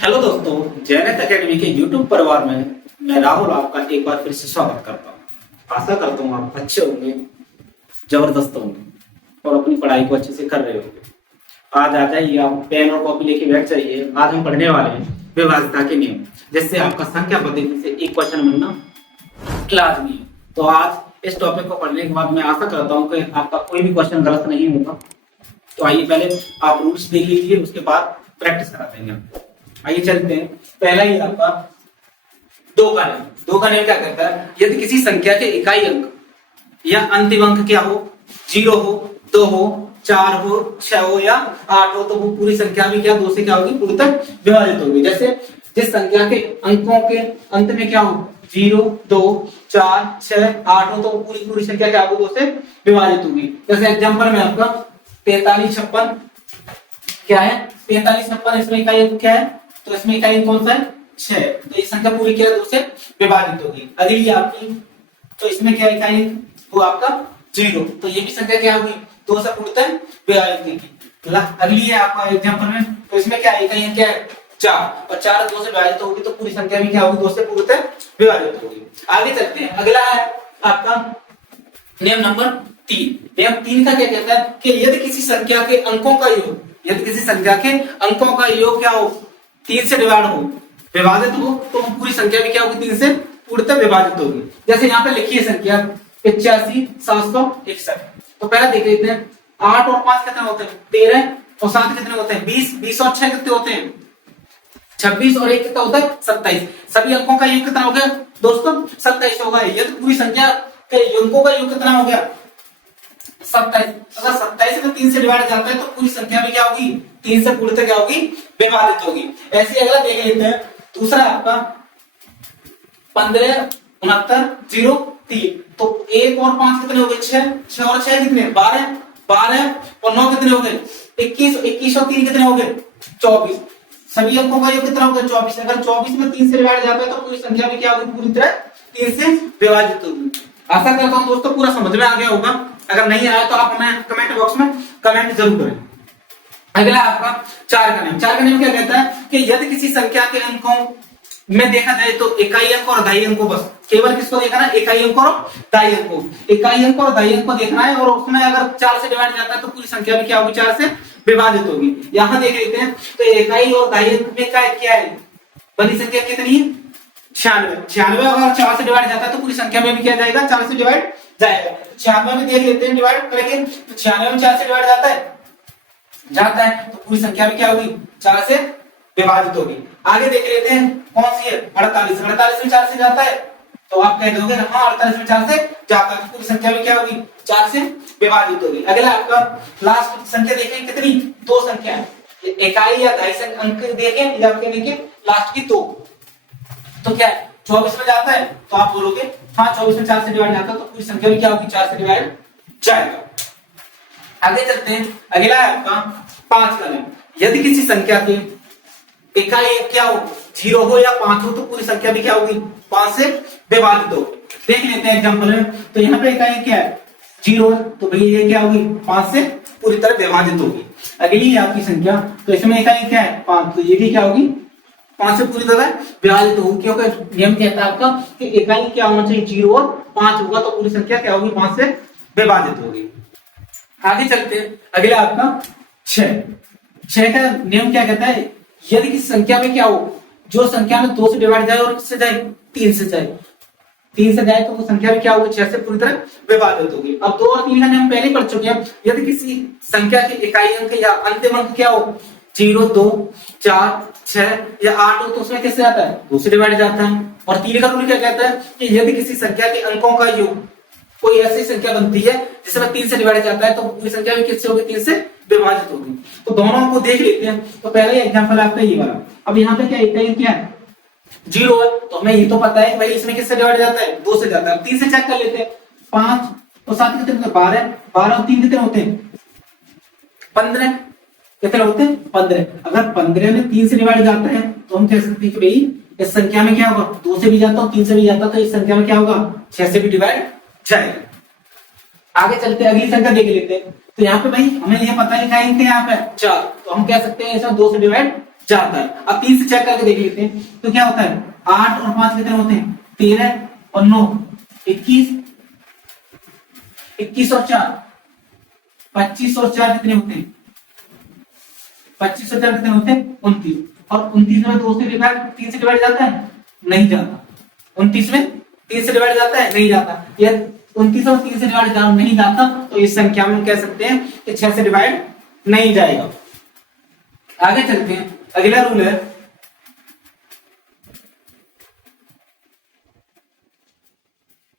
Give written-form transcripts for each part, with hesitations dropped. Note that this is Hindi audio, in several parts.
हेलो दोस्तों, जैनेट एकेडमी के यूट्यूब परिवार में मैं राहुल आपका एक बार फिर से स्वागत करता हूँ। आशा करता हूँ आप अच्छे होंगे, जबरदस्त होंगे और अपनी पढ़ाई को अच्छे से कर रहे होंगे। आज आ जाइए, आप पेन और कॉपी लेके बैठ जाइए। आज हम पढ़ने वाले हैं विभाज्यता के नियम, जिससे आपका संख्या पद्धति से एक क्वेश्चन बनना लाजमी है। तो आज इस टॉपिक को पढ़ने के बाद मैं आशा करता हूँ कि आपका कोई भी क्वेश्चन गलत नहीं होगा। तो आइए पहले आप रूल्स देख लीजिए, उसके बाद प्रैक्टिस करा देंगे। आइए चलते हैं। पहला ही आपका दो का नियम क्या कहता है? यदि किसी संख्या के इकाई अंक या अंतिम अंक क्या हो, 0 हो, 2 हो, 4 हो, 6 हो या 8 हो, तो वो पूरी संख्या भी क्या 2 से क्या होगी, पूर्णतः विभाजित होगी। जैसे जिस संख्या के अंकों के अंत में क्या हो, 0, 2, 4, 6, 8 हो, तो पूरी संख्या क्या होगी, 2 से विभाजित होगी। जैसे एग्जांपल में आपका 43, 56 क्या है, 43, 56 इसमें इकाई अंक क्या है, तो इसमें इकाई अंक कौन सा है, 6। तो ये संख्या पूरी क्या है, 2 से विभाजित होगी। अगली आपकी, तो इसमें क्या इकाई अंक, वो आपका 0, तो ये भी संख्या क्या होगी, 2 से पूर्णतः विभाजित होगी। अगली है आपका एग्जांपल में, तो इसमें क्या इकाई अंक क्या है, 4, और 4 2 से विभाजित होगी, तो पूरी संख्या भी क्या होगी, 2 से पूर्णतः विभाजित होगी। आगे चलते हैं। अगला है आपका नियम नंबर 3। नियम 3 का क्या कहता है कि यदि किसी संख्या के अंकों का योग, यदि किसी संख्या के अंकों का योग क्या हो, 3 से डिवाइड हो, विभाजित हो, तो पूरी संख्या भी क्या होगी, 3 से पूर्णतः विभाजित होगी। जैसे यहाँ पे लिखिए संख्या 85, 761। तो पहले देख लेते हैं, 8 और 5 कितने होते हैं, 13, और 7 कितने होते हैं, 20, 20 और 6 कितने होते हैं, 26, और 1 कितना होता है, 27। सभी अंकों का योग कितना हो गया दोस्तों, 27 होगा। यदि पूरी संख्या के अंकों का योग कितना हो गया, 27। अगर 27 में 3 से डिवाइड जाता है, तो पूरी संख्या भी क्या होगी, 3 से पूर्णतः क्या होगी, विभाजित होगी। ऐसे अगला देख लेते हैं। दूसरा आपका 15, 69, 0, 3। तो 1 और 5 कितने हो गए, 6, 6 और 6 कितने, 12, 12 और 9 कितने हो गए, 21, 21 और 3 कितने हो गए, 24। सभी अंकों का योग कितना हो गया, 24। अगर 24 में 3 से डिवाइड जाता है, तो पूरी संख्या भी क्या होगी, पूरी तरह 3 से विभाजित होगी। आशा करता हूं दोस्तों पूरा समझ में आ गया होगा। अगर नहीं आया तो आप हमें कमेंट बॉक्स में कमेंट जरूर करें। अगला आपका 4 का नियम। 4 का नियम क्या कहता है कि यदि किसी संख्या के अंकों में देखा जाए तो इकाई अंक और दाई अंक को, बस केवल किसको देखना है, इकाई अंक और दाई अंक को, इकाई अंक और दाई अंक को देखना है, और उसमें अगर 4 से डिवाइड जाता है, तो पूरी संख्या भी क्या होगी, 4 से विभाजित होगी। यहां देख लेते हैं, तो इकाई और दाई अंक में क्या है, बड़ी संख्या कितनी है, 96। 96 अगर 4 से डिवाइड जाता है, तो पूरी संख्या में भी क्या जाएगा, 4 से डिवाइड जाएगा। 96 में देख लेते हैं डिवाइड करेंगे, तो 96 में 4 से डिवाइड जाता है, तो पूरी संख्या भी क्या होगी, 4 से विभाजित होगी। आगे देख लेते हैं कौन सी है, 48। 48 में 4 से जाता है, तो आप कह दोगे हाँ 48 में 4 से जाता है, तो पूरी संख्या भी क्या होगी, 4 से विभाजित होगी। अगला आपका लास्ट संख्या देखें, कितनी, 2 संख्या है, इकाई या दाई अंक देखें, या आपके देखिए लास्ट की 2, तो क्या है, 24 में जाता है, तो आप बोलोगे हाँ 24 में 4 से डिवाइड जाता है, तो पूरी संख्या भी क्या होगी, 4 से डिवाइड जाएगा। आगे चलते हैं। अगला है आपका 5 का नियम। यदि किसी संख्या की इकाई क्या हो, 0 हो या 5 हो, तो पूरी संख्या भी क्या होगी, 5 से विभाजित हो। देख लेते हैं एग्जांपल में, तो यहाँ पे इकाई क्या है, 0, तो भाई ये क्या होगी, 5 से पूरी तरह विभाजित होगी। अगली आपकी संख्या, तो इसमें इकाई क्या है, 5, तो ये भी क्या होगी, 5 से पूरी तरह विभाजित होगी, क्योंकि नियम कहता है आपका कि इकाई क्या होना चाहिए, 0 और 5 होगा, तो पूरी संख्या क्या होगी, 5 से विभाजित होगी। आगे चलते हैं। अगला आपका 6 का नियम क्या कहता है, यदि किसी संख्या में क्या हो, जो संख्या में 2 से डिवाइड जाए और किससे जाए, 3 से जाए, 3 से जाए, तो वो संख्या भी क्या होगी, 6 से पूरी तरह विभाजित होगी। अब 2 और 3 का नियम पहले ही पढ़ चुके हैं। यदि किसी संख्या के इकाई अंक या अंतिम अंक क्या हो, 0, 2, 4, 6 या 8 हो, तो उसमें किससे जाता है, 2 से डिवाइड जाता है। और 3 का रूल क्या कहता है कि यदि किसी संख्या के अंकों का योग, कोई ऐसी संख्या बनती है जिसमें 3 से डिवाइड जाता है, तो पूरी संख्या भी किससे होगी, 3 से विभाजित होगी। तो दोनों को देख लेते हैं। तो पहले एग्जांपल आपका ये वाला, अब यहाँ पे क्या इकाई क्या है, 0 है, तो हमें ये तो पता है कि भाई इसमें किससे डिवाइड जाता है, 2 से जाता है। 3 से चेक कर लेते हैं, 5 और 7 कितने होते हैं, 12, 12 और 3 कितने होते हैं, 15, कितने होते हैं, 15। अगर 15 में 3 से डिवाइड जाता है, तो हम कह सकते हैं कि भाई इस संख्या में क्या होगा, 2 से भी जाता है, 3 से भी जाता है, तो इस संख्या में क्या होगा, 6 से भी डिवाइड जाएगा। आगे चलते हैं, अगली संख्या देख लेते हैं। तो यहाँ पे भाई हमें ये पता है इकाई अंक यहाँ पे 4, तो हम कह सकते हैं इसमें 2 से डिवाइड जाता है। अब 3 से चेक करके देख लेते हैं तो क्या होता है, 8 और 5 कितने होते हैं, 13 और 9 21, 21 और 4 25 और 4 कितने होते हैं, 25 और 4 कितने होते हैं 29, और 29 में 2 से डिवाइड 3 से डिवाइड जाता है, नहीं जाता। 29 में 3 से डिवाइड जाता है, नहीं जाता। या 29 और 3 से डिवाइड नहीं जाता तो इस संख्या में हम कह सकते हैं कि 6 से डिवाइड नहीं जाएगा। आगे चलते हैं, अगला रूल है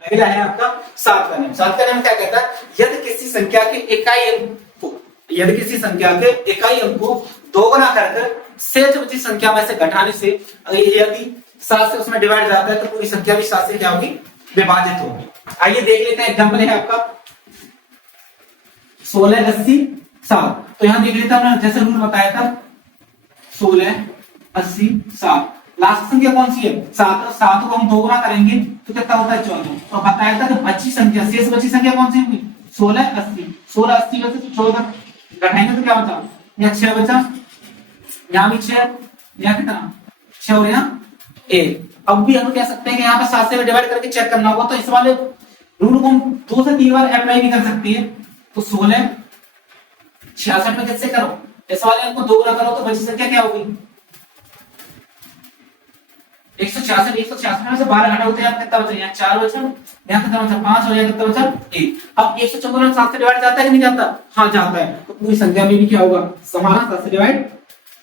अगला है आपका 7 का नियम। 7 का नियम क्या कहता है, यदि किसी संख्या के इकाई अंक को दोगुना कर शेष बची संख्या में से घटाने से यदि 7 से उसमें डिवाइड जाता है तो पूरी संख्या भी 7 से क्या होगी, विभाजित होगी। आइए देख लेते हैं, एग्जांपल है आपका 16 80 7। तो यहां देख लेते हैं, जैसे रूल बताया था 16 80 7, लास्ट संख्या कौन सी है 7, 7 को हम दोगुना करेंगे तो कितना होता है 14। और बताया था कि बची संख्या, शेष बची संख्या कौन सी होगी 16 80, 16 80 में से 14 घटाएंगे तो क्या बचा, यहाँ 6 बचा, यहाँ भी 6, यहाँ कितना 6 और यहाँ 1। अब भी हम कह सकते हैं कि यहाँ पे 7 से डिवाइड करके चेक करना होगा, तो इस वाले रूल को हम 2 से 3 बार अप्लाई भी कर सकते हैं। तो 16 66 में किससे करो, इस वाले अंक को दोगुना करो तो बची संख्या क्या होगी 166। 166 में से 12 घटाओ तो यहाँ कितना बचा, यहाँ 4 बचा, यहाँ कितना बचा 5 और यहाँ कितना बचा 1। अब 154 में 7 से डिवाइड जाता है कि नहीं जाता, हाँ जाता है। तो पूरी संख्या में भी क्या होगा, हमारा 7 से डिवाइड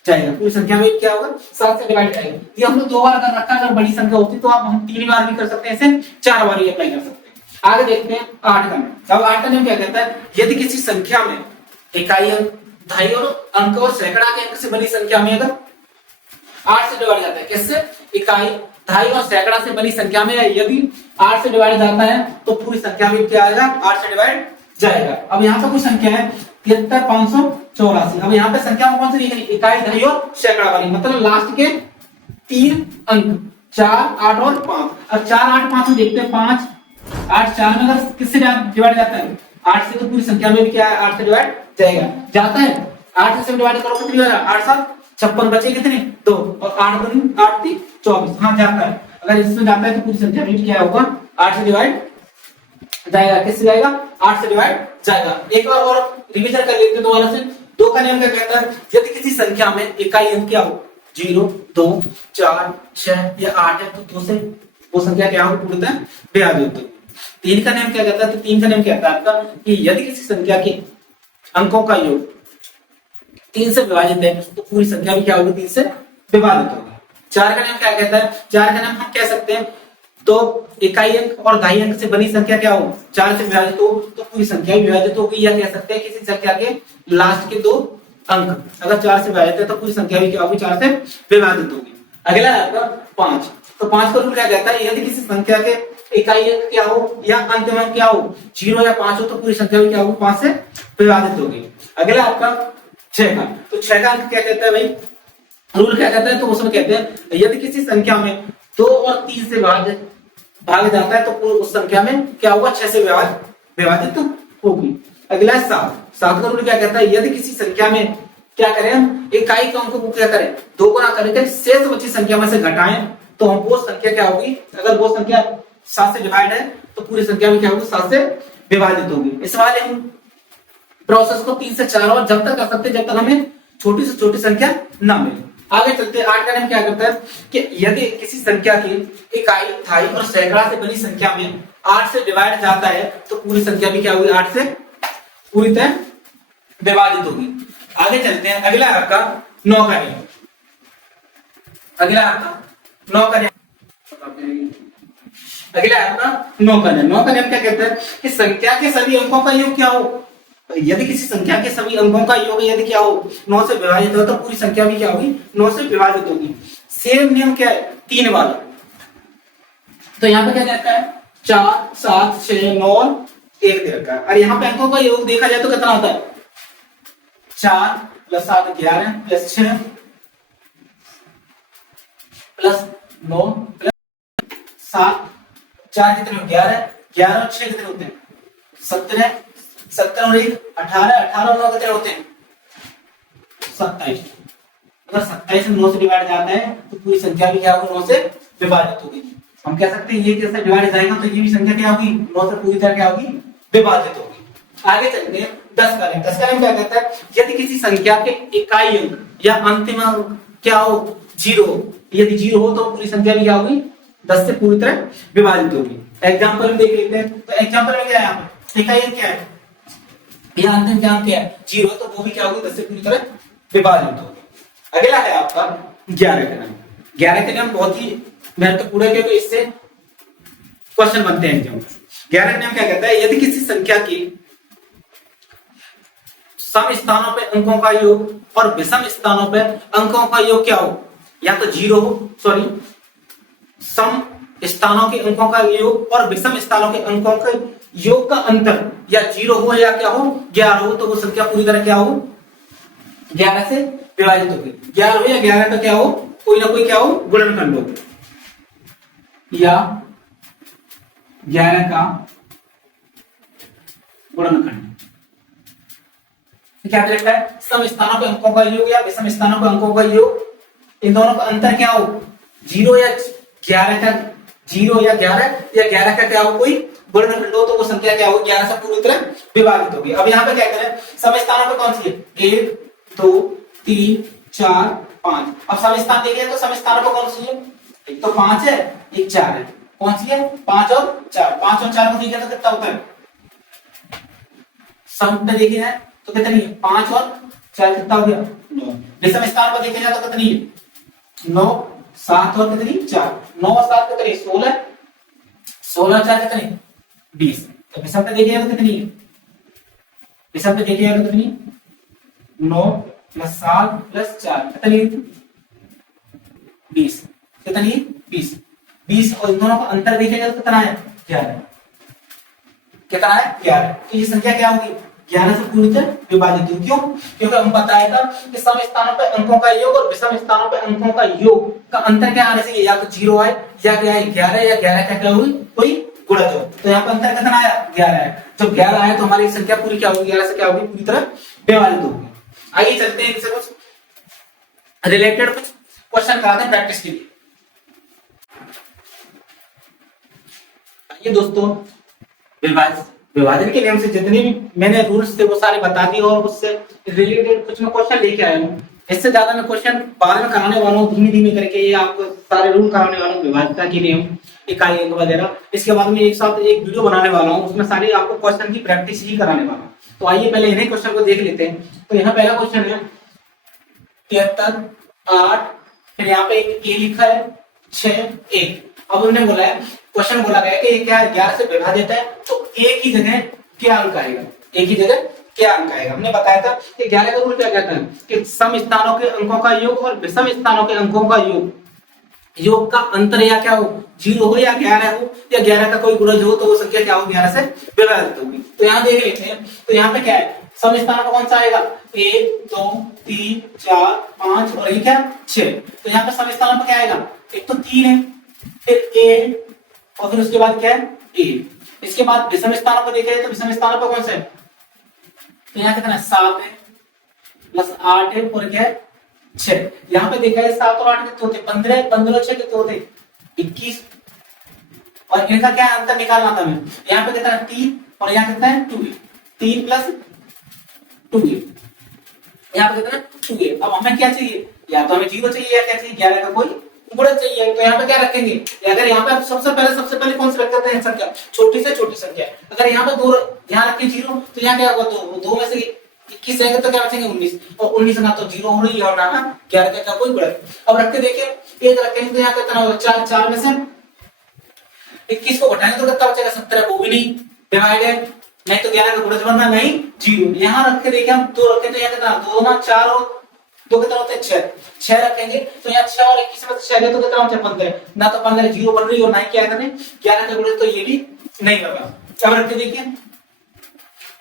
जाएगा, पूरी संख्या में क्या होगा 7 से डिवाइड जाएगा। ये हमने 2 बार कर रखा है, अगर बड़ी संख्या होती तो आप हम 3 बार भी कर सकते हैं, ऐसे 4 बार भी अप्लाई कर सकते हैं। आगे देखते हैं 8 का नियम। अब 8 का नियम क्या कहता है, यदि किसी संख्या में इकाई अंक, दहाई और अंक और सैकड़ा के अंक से बनी संख्या में अगर 8 से डिवाइड जाता है, किससे, इकाई दहाई और सैकड़ा से बनी संख्या में यदि 8 से डिवाइड जाता है तो पूरी संख्या में क्या आएगा 8 से डिवाइड जाएगा। अब यहाँ पे कुछ संख्या है 73 584। अब यहाँ पे संख्या कौन सी लिखनी, इकाई दहाई और सैकड़ा वाली, मतलब लास्ट के 3 अंक 4 8 और 5। अब 4 8 5 में देखते हैं, 5 8 4 में अगर किससे डिवाइड जाता है 8 से, तो पूरी संख्या में भी क्या है 8 से डिवाइड जाता है। 8 से डिवाइड करो कितनी होगा 8 7 56, बचे कितने 2, और 8 2 8 3 24, हाँ जाता है। अगर इसमें जाता है तो पूरी संख्या में क्या होगा 8 से डिवाइड जाएगा, किससे जाएगा 8 से डिवाइड जाएगा। एक बार और रिवीजन कर लेते हैं दोबारा से। 2 का नियम क्या कहता है, यदि किसी संख्या में इकाई अंक क्या हो 0 2 4 6 या 8 है तो 2 से वो संख्या क्या होगी पूर्णतः विभाजित होगी। 3 का नियम क्या कहता है, तो 3 का नियम कहता है आपका कि यदि किसी संख्या के अंकों का योग 3 से विभाजित है तो पूरी संख्या भी क्या होगी 3 से विभाजित होगी। 4 का नियम क्या कहता है, 4 का नियम हम कह सकते हैं तो इकाई अंक और दहाई अंक से बनी संख्या क्या हो 4 से विभाजित हो तो पूरी संख्या भी विभाजित होगी, या कह सकते हैं किसी संख्या के लास्ट के 2 अंक अगर 4 से विभाजित है तो पूरी संख्या भी क्या होगी 4 से विभाजित होगी। अगला है आपका 5। तो 5 का रूल क्या कहता है, यदि किसी संख्या के इकाई अंक क्या हो या अंतिम अंक क्या हो 0 या 5 हो तो पूरी संख्या भी क्या होगी 5 से विभाजित होगी। अगला आपका 6 का, तो 6 का अंक क्या कहता है भाई, रूल क्या कहता है, तो उसमें कहते हैं यदि किसी संख्या में 2 और 3 से भाग जाता है तो उस संख्या में क्या होगा 6 से विभाजित होगी। अगला है 7। 7 का रूल क्या कहता है, यदि किसी संख्या में क्या करें हम इकाई के अंकों को क्या करें दोगुना करके शेष बची संख्या में से घटाएं तो हम वो संख्या क्या होगी, अगर वो संख्या 7 से डिवाइड है तो पूरी संख्या में क्या होगी 7 से विभाजित होगी। इस वाले हम प्रोसेस को 3 से 4 और जब तक कर सकते जब तक हमें छोटी से छोटी संख्या ना मिले। आगे चलते हैं। 8 का नियम क्या करता है कि यदि किसी संख्या की इकाई दहाई और सैकड़ा से बनी संख्या में 8 से डिवाइड जाता है तो पूरी संख्या भी क्या होगी 8 से पूरी तरह विभाजित होगी। आगे चलते हैं। अगला है आपका 9 का नियम। अगला आपका 9 का नियम। अगला है आपका 9 का नियम। 9 का नियम क्या कहता है कि संख्या के सभी अंकों का योग क्या हो, यदि किसी संख्या के सभी अंकों का योग यदि क्या हो 9 से विभाजित हो तो पूरी संख्या भी क्या होगी 9 से विभाजित होगी। सेम नियम क्या है 3 वाला, तो यहाँ पे क्या कहता है 4 7 6 9 1 दे रखा है और यहाँ पे अंकों का योग देखा जाए तो कितना होता है 4 + 7 11 + 6 + 9 + 7 4 कितने 11 11 और 6 कितने होते हैं 17 17 और 1 18 18 और 9 कितने होते हैं 27। अगर 27 9 से डिवाइड जाता है तो पूरी संख्या भी क्या होगी 9 से विभाजित होगी। हम कह सकते हैं ये कैसे डिवाइड जाएगा तो ये भी संख्या क्या होगी 9 से पूरी तरह क्या होगी विभाजित होगी। आगे चलते हैं 10 का नियम। 10 का नियम क्या कहता है, यदि किसी संख्या के इकाई अंक या अंतिम अंक क्या हो 0, यदि 0 हो तो पूरी संख्या भी क्या होगी 10 से पूरी तरह विभाजित होगी। एग्जांपल देख लेते हैं। तो एग्जांपल में क्या है, यहाँ पे इकाई अंक क्या है या अंतिम अंक क्या है 0, तो वो भी क्या होगी 10 से पूरी तरह विभाजित होगी। अगला है आपका 11 का नियम। 11 का नियम बहुत ही महत्वपूर्ण है क्योंकि इससे क्वेश्चन बनते हैं एग्जाम में। 11 का नियम क्या कहता है, यदि किसी संख्या की सम स्थानों पे अंकों का योग और विषम स्थानों पे अंकों का योग क्या हो, या तो 0 हो, सॉरी सम स्थानों के अंकों का योग और विषम स्थानों के अंकों के योग का अंतर या 0 हो या क्या हो 11 हो, तो वो संख्या पूरी तरह क्या हो 11 से विभाजित होगी। 11 हो या 11 का क्या हो कोई ना कोई क्या हो गुणनखंड हो, या 11 का गुणनखंड। क्या लिखा है, सम स्थानों पे अंकों का योग या विषम स्थानों पे अंकों का योग, इन दोनों का अंतर क्या हो 0 या 11 का 0 या 11 का क्या हो कोई गुणनखंड हो, तो वो संख्या क्या होगी 11 से पूरी तरह विभाजित होगी। अब यहाँ पे क्या करें, सम स्थानों पे कौन सी है 1 2 3 4 5। अब सम स्थान देखिए तो सम स्थानों पे कौन सी है, एक तो 5 है एक 4 है, कौन सी है 5 और 4। 5 और 4 को देखिए तो कितना होता है, सम पे देखिए है तो कितनी है 5 और 4 कितना हो गया 9। विषम स्थान पर देखिए तो कितनी है 9 7 और कितनी 4, 9 और 7 कितनी 16, 16 और 4 कितनी 20। तो विषम पे देखिए तो कितनी है, विषम पे देखिए तो कितनी 9 + 7 + 4 कितनी 20, कितनी 20 और इन दोनों का अंतर देखिएगा तो कितना है 11, कितना है 11। तो ये संख्या क्या होगी 11 से पूरी तरह विभाजित होगी। क्यों, क्योंकि हम बताया था कि सम स्थानों पर अंकों का योग और विषम स्थानों पर अंकों का योग का अंतर क्या आने चाहिए, या तो 0 आए या क्या है 11 या 11 का क्या होगी कोई गुणज हो। तो यहाँ पर अंतर कितना आया 11 है। जब 11 आया तो हमारी संख्या पूरी क्या होगी 11 से क्या होगी पूरी तरह विभाजित होगी। आइए चलते हैं इनसे कुछ रिलेटेड कुछ क्वेश्चन कराते हैं प्रैक्टिस के लिए। ये दोस्तों विभाजन के नियम से जितने भी मैंने रूल्स थे वो सारे बता दिए और उससे रिलेटेड कुछ मैं क्वेश्चन लेके आया हूँ। इससे ज्यादा मैं क्वेश्चन बाद में कराने वाला हूँ धीमे धीमे करके, ये आपको सारे रूल कराने वाला हूँ विभाजनता के नियम इकाई अंक वगैरह। इसके बाद में एक साथ एक वीडियो बनाने वाला हूँ, उसमें सारी आपको क्वेश्चन की प्रैक्टिस ही कराने वाला हूँ। तो आइए पहले इन्हीं क्वेश्चन को देख लेते हैं। तो यहाँ पहला क्वेश्चन है 73 8, फिर यहाँ पे एक ए लिखा है 6 1। अब उन्होंने बोला है क्वेश्चन बोला गया कि ये क्या है 11 से विभाजित है, तो ए की जगह क्या अंक आएगा, ए की जगह क्या अंक आएगा। हमने बताया था कि 11 का रूल क्या कहता है कि सम स्थानों के अंकों का योग और विषम स्थानों के अंकों का योग का अंतर या क्या हो 0 हो या 11 हो या 11 का कोई गुणज हो, तो वो संख्या क्या होगी 11 से विभाजित होगी। तो यहाँ देख लेते हैं। तो यहाँ पे क्या है सम स्थानों का कौन सा आएगा 1 2 3 4 5 और ये क्या 6। तो यहाँ पे सम स्थानों पर क्या आएगा, एक तो 3 है, फिर a और फिर उसके बाद क्या है a। इसके बाद विषम स्थानों पर देखें तो विषम स्थानों पर कौन सा है, तो यहाँ कितना 7 है प्लस 8 है और क्या है 6। यहाँ पे देखा है 7 और 8 कितने होते 15, 15 और 6 कितने होते 21। और इनका क्या अंतर निकालना था हमें, यहाँ पे कितना 3 और यहाँ कितना है 2, 3 + 2, यहाँ पे कितना 2। अब हमें क्या चाहिए, या तो हमें 0 चाहिए या क्या चाहिए 11 का कोई गुणज चाहिए। तो यहाँ पे क्या रखेंगे, अगर यहाँ पे सबसे पहले कौन से रखते हैं संख्या छोटी से छोटी संख्या। अगर यहाँ पे 2 यहाँ रखें 0 तो यहाँ क्या होगा 2 में से 21 रहेंगे तो क्या बचेंगे 19, और 19 ना तो 0 हो रही है और ना 11 का कोई गुणज। अब रख के देखिए 1 रखेंगे तो यहाँ कितना होगा 4, 4 में से 21 को घटाएंगे तो कितना बचेगा 17, वो भी नहीं डिवाइड है, नहीं तो 11 का गुणज बनना नहीं 0। यहाँ रख के देखिए हम 2 रखें तो यहाँ कितना 2 ना 4 और 2 कितना होता है 6 रखेंगे तो यहाँ 6 और 21 में से 6 तो कितना होता है 15, ना तो 15 0 बन रही और ना ही क्या करने 11 का गुणज, तो ये भी नहीं होगा। अब रख के देखिए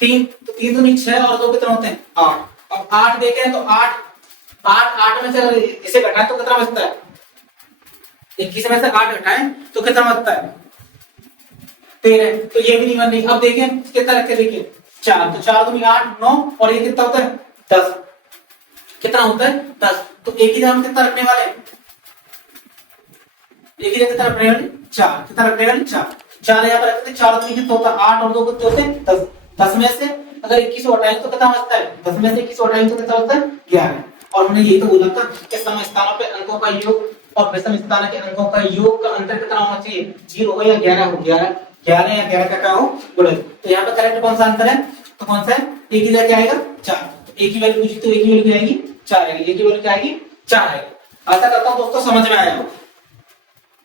3 तो 3 तो नहीं 6 और 2 कितना होते हैं 8। अब 8 देखें तो 8 में से अगर इसे घटाएं तो कितना बचता है 21 में से 8 घटाएं तो कितना बचता है 13, तो ये भी नहीं बन रही। अब देखें कितना रख के देखिए 4, तो 4 दूनी 8 9 और ये कितना होता है 10। कितना होता है 10। तो एक ही जगह हम कितना रखने वाले, एक ही जगह कितना रखने वाले 4, कितना रखने वाले 4, 4 यहाँ पर रखते 4 तो कितना होता है 8 और 2 कितने होते हैं 10, 10 में से अगर 21 हटाएं तो कितना बचता है, 10 में से 21 हटाएं तो कितना बचता है 11। और हमने यही तो बोला था कि सम स्थानों पे अंकों का योग और विषम स्थान के अंकों का योग का अंतर कितना होना चाहिए, 0 हो या 11 हो, 11 या 11 का क्या हो गुणज। तो यहाँ पे करेक्ट कौन सा आंसर है, तो कौन सा है, एक ही जगह क्या आएगा 4, तो एक ही वैल्यू पूछी तो एक ही वैल्यू क्या आएगी 4 आएगी, एक ही वैल्यू क्या आएगी 4 आएगी। आशा करता हूं दोस्तों समझ में आया हो।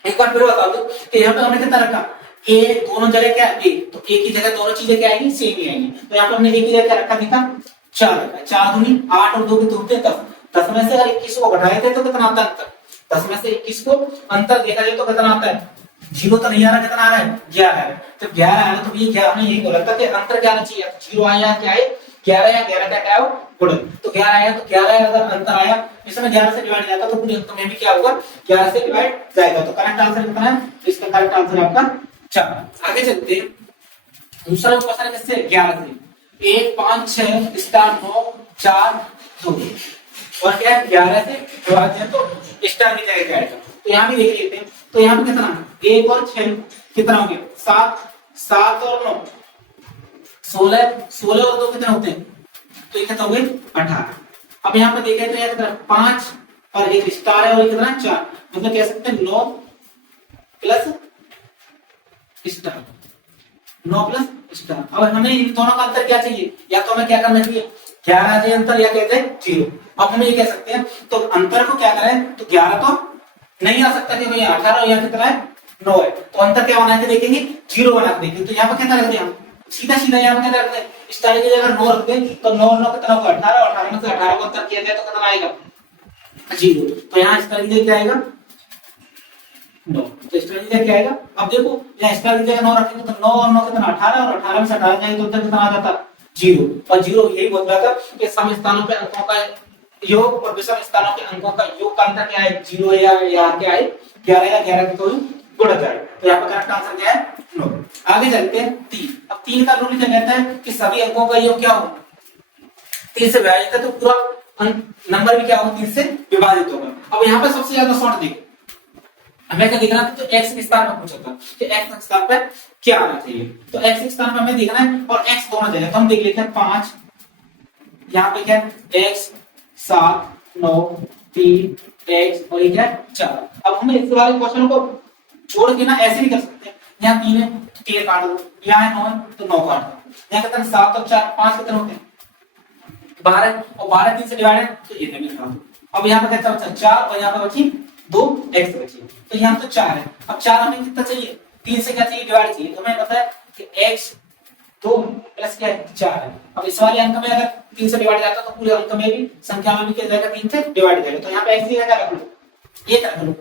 एक बार फिर बता दो कि यहाँ पे हमने कितना रखा, ए दोनों जगह क्या ए, तो एक ही जगह दोनों चीजें क्या आएंगी सेम ही आएंगी। तो यहाँ पे हमने एक ही जगह क्या रखा देखा 4 रखा, 4 दूनी 8 और 2 के होते 10, 10 में से अगर 21 को घटाए थे तो कितना आता है अंतर, 10 में से 21 को अंतर देखा जाए तो कितना आता है, 0 तो नहीं आ रहा, कितना आ रहा है 11 है। तो 11 आया तो ये 11 हमने यही बोला था कि अंतर क्या आना चाहिए, 0 आया क्या है 11 या 11 का क्या हो गुणन। तो 11 आया तो 11 अगर अंतर आया इसमें 11 से डिवाइड जाता तो पूरे अंक में भी क्या होगा 11 से डिवाइड जाएगा। तो करेक्ट आंसर कितना है, इसका करेक्ट आंसर है आपका 4। आगे चलते हैं, दूसरा क्वेश्चन है किससे 11 से, 1 5 6 स्टार 9 4 2 और क्या 11 से विभाज्य तो स्टार की जगह क्या आएगा। तो यहाँ भी देख लेते हैं, तो यहाँ पे कितना 1 और 6 कितना हो गया 7, 7 और 9 16, 16 और 2 कितने होते हैं, तो ये कितना हो गए 18। अब यहाँ पे देखें तो यहाँ कितना 5 और एक स्टार है और कितना 4, मतलब कह सकते हैं 9 प्लस स्टार, 9 प्लस स्टार। अब हमें इन दोनों का अंतर क्या चाहिए, या तो हमें क्या करना चाहिए 11 चाहिए अंतर या कहते हैं 0। अब हम ये कह सकते हैं तो अंतर को क्या करें, तो 11 तो नहीं आ सकता कि भैया 18 या कितना है 9 है, तो अंतर क्या बना के देखेंगे 0 बना के देखेंगे। तो यहाँ पर कितना रख दिया सीधा सीधा यहाँ पे कितना रख दें, स्टार की जगह 9 रख दें तो 9 और 9 कितना होगा 18, और 18 में से 18 को अंतर किया जाए तो कितना आएगा 0। तो यहाँ स्टार की जगह क्या आएगा 9, तो स्टार की जगह क्या आएगा, अब देखो यहाँ स्टार की जगह 9 रखेंगे तो 9 और 9 कितना 18, और 18 में से 18 जाएंगे तो अंतर कितना आ जाता 0। और 0 यही बोल रहा था कि सम स्थानों पे अंकों का योग और विषम स्थानों के अंकों का योग का अंतर क्या है 0 या क्या है 11 या 11 के कोई गुणा जाए। तो यहाँ पर करेक्ट आंसर क्या है 9। आगे चलते हैं 3। अब 3 का रूल क्या कहता है कि सभी अंकों का योग क्या हो 3 से विभाजित है, तो पूरा नंबर भी क्या होगा 3 से विभाजित होगा। अब यहाँ पर सबसे ज्यादा शॉर्ट देखो, हमें क्या देखना था, तो x के स्थान पर पूछा था कि x के स्थान पर क्या आना चाहिए, तो x के स्थान पर हमें देखना है और x दोनों जगह, तो हम देख लेते हैं 5, यहाँ पे क्या x 7 9 3 x और ये क्या 4। अब हमें इस वाले क्वेश्चन को छोड़ के ना ऐसे भी कर सकते हैं, यहाँ 3 है तो 3 काट दो, यहाँ है 9 तो 9 काट दो, यहाँ कितना 7 और 4 5 कितने होते हैं 12, और 12 3 से डिवाइड है तो ये भी काट दो। अब यहाँ पे कितना बचा 4 और यहाँ पे बची 2 x बची, तो यहाँ तो 4 है। अब 4 हमें कितना चाहिए 3 से क्या चाहिए डिवाइड चाहिए, तो हमें पता है कि x 2 प्लस क्या 4 है। अब इस वाले अंक में अगर 3 से डिवाइड जाता तो पूरे अंक में भी संख्या में भी क्या जाएगा 3 से डिवाइड जाएगा। तो यहाँ पे x की जगह रख लो, ये रख लो,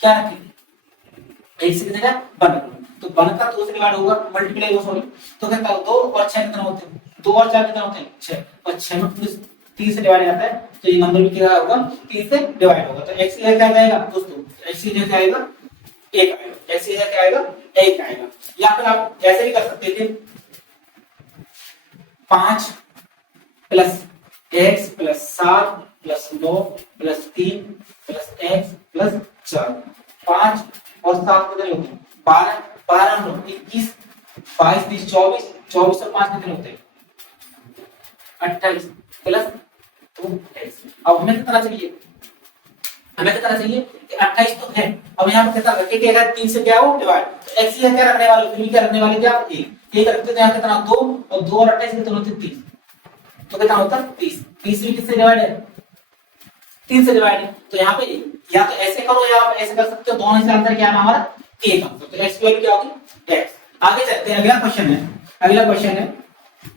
क्या रखेंगे x की जगह 1 रख लो, तो 1 का 2 से डिवाइड होगा मल्टीप्लाई हो सॉरी, तो कितना 2 और 6 कितना होते हैं 2 और 4 कितना होते हैं 6, और 6 में पूरे 3 से डिवाइड आता है तो ये नंबर भी क्या होगा 3 से डिवाइड होगा। तो x की जगह क्या आएगा दोस्तों, x की जगह क्या आएगा 1 आएगा, x की जगह क्या आएगा 1 आएगा। या फिर आप ऐसे भी कर सकते थे 5 plus x plus 7 plus 9 plus 3 plus x plus 4, 5 और 7 कितने होते हैं 12, 12 और 9 21, 22 30 24, 24 और 5 कितने होते हैं 28 प्लस 2x। अब हमें कितना चाहिए, हमें कितना चाहिए 28 तो है। अब यहाँ पे कितना रखे कि अगर 3 से क्या हो डिवाइड, तो x की क्या रखने वाले फिर क्या रखने वाले थे आप 1 रखते थे, यहाँ कितना 2 और 2 और 28 कितने होते 30, तो कितना होता 30, 30 भी किससे डिवाइड है 3 से डिवाइड है। तो यहाँ पे या तो ऐसे करो या आप ऐसे कर सकते हो, दोनों से आंसर क्या है हमारा 1 आंसर, तो x की वैल्यू क्या होगी x। आगे चलते हैं, अगला क्वेश्चन है, अगला क्वेश्चन है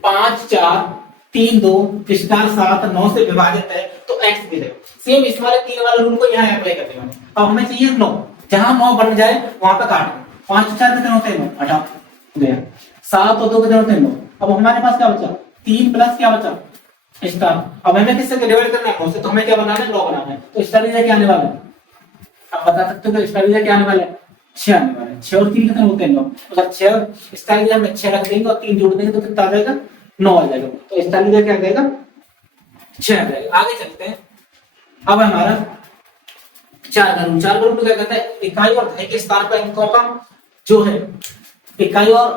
5 4 3 2 स्टार 7 9 से विभाजित है तो x दे दे। सेम इस वाले 3 वाले रूल को यहाँ अप्लाई करने वाले। अब हमें चाहिए 9, जहां 9 बन जाए वहां पे काट दो, 5 4 कितने होते हैं 9 हटा गया, 7 और 2 कितने होते हैं 9। अब हमारे पास क्या बचा 3 प्लस क्या बचा स्टार। अब हमें किससे डिवाइड करना है 9 से, तो हमें क्या बनाना है 9 बनाना है, तो स्टार की जगह क्या आने वाला है, आप बता सकते हो कि स्टार की जगह क्या आने वाला है 6 आने वाला है। 6 और 3 कितने होते हैं 9, अगर 6 स्टार की जगह में 6 रख देंगे और 3 जोड़ देंगे तो कितना आ जाएगा 9 आ जाएगा, तो स्टार की जगह क्या आ जाएगा 6 आ जाएगा। आगे चलते हैं अब हमारा चार घन में क्या कहता है, इकाई और दहाई के स्थान पर अंकों का जो है, इकाई और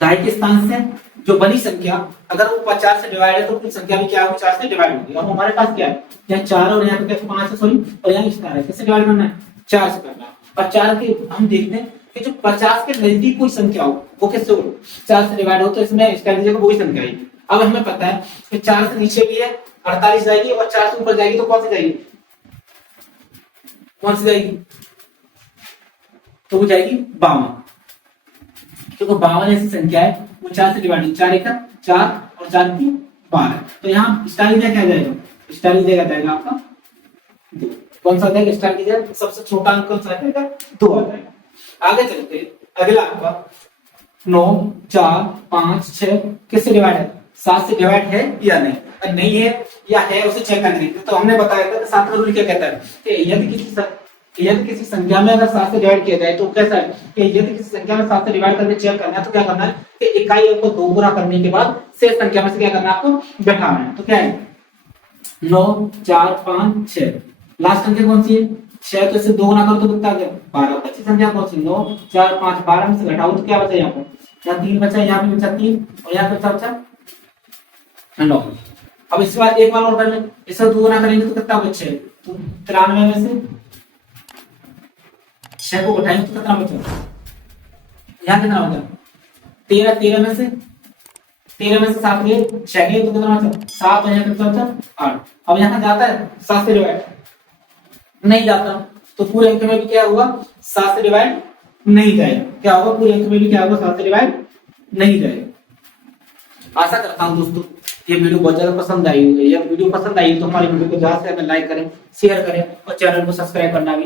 दहाई के स्थान से जो बनी संख्या अगर वो 50 से डिवाइड है तो कुल संख्या भी क्या होगी, 4 से डिवाइड होगी। अब हमारे पास क्या है, यहाँ 4 और यहाँ पे 5 है, सॉरी, और यहाँ स्टार है, किससे डिवाइड करना है, 4 से करना है। और 4 के हम देखते हैं कि जो 50 के नजदीक कोई संख्या हो वो किससे हो, 4 से डिवाइड हो, तो इसमें स्टार की जगह वही संख्या आएगी। अब हमें पता है कि 4 से नीचे भी है 48 जाएगी, और 4 से ऊपर जाएगी तो कौन सी जाएगी, कौन सी जाएगी, तो वो जाएगी 52, क्योंकि 52 ऐसी संख्या है वो 4 से डिवाइड, 4 एक 4 और 4 की 12, तो यहाँ स्टार की जगह क्या जाएगा, स्टार की जगह जाएगा आपका 2। कौन सा जाएगा, स्टार की जगह सबसे छोटा अंक कौन सा जाएगा, 2 आ जाएगा। आगे चलते अगला आपका 9 4 5 6 किससे डिवाइड है, 7 से डिवाइड है या नहीं, अगर नहीं है या है उसे चेक करने के लिए तो हमने बताया था 7 का रूल क्या कहता है कि यदि किसी संख्या में अगर 7 से डिवाइड किया जाए तो कैसा है कि यदि किसी संख्या में 7 से डिवाइड करके चेक करना है तो क्या करना है कि इकाई अंक को 2 गुना करने के बाद शेष संख्या में से क्या करना है, आपको बैठाना है। तो क्या है 9 4 5 6, लास्ट संख्या कौन सी है 6, तो इसे 2 गुना करो तो कितना आ गया 12, बची संख्या कौन सी 9 4 5 12 में से घटाओ तो क्या बचा, यहाँ पर यहाँ 3 बचा, यहाँ पे बचा 3 और यहाँ पे बचा 9। अब इसके बाद एक बार और कर ले, इसे 2 गुना करेंगे तो कितना बचे, तो 93 में से 6 को घटाएंगे तो कितना बचा, यहाँ कितना बचा 13, 13 में से 7 गए 6 गए तो कितना बचा 7, और यहाँ कितना बचा 8। अब यहाँ जाता है 7 से डिवाइड, नहीं जाता, तो पूरे अंक में भी क्या हुआ 7 से डिवाइड नहीं जाएगा, क्या होगा पूरे अंक में भी क्या होगा 7 से डिवाइड नहीं जाएगा। आशा करता हूं दोस्तों ये वीडियो बहुत ज्यादा पसंद आई होगी। यदि वीडियो पसंद आई तो हमारी वीडियो को ज्यादा से ज्यादा लाइक करें, शेयर करें और चैनल को सब्सक्राइब करना भी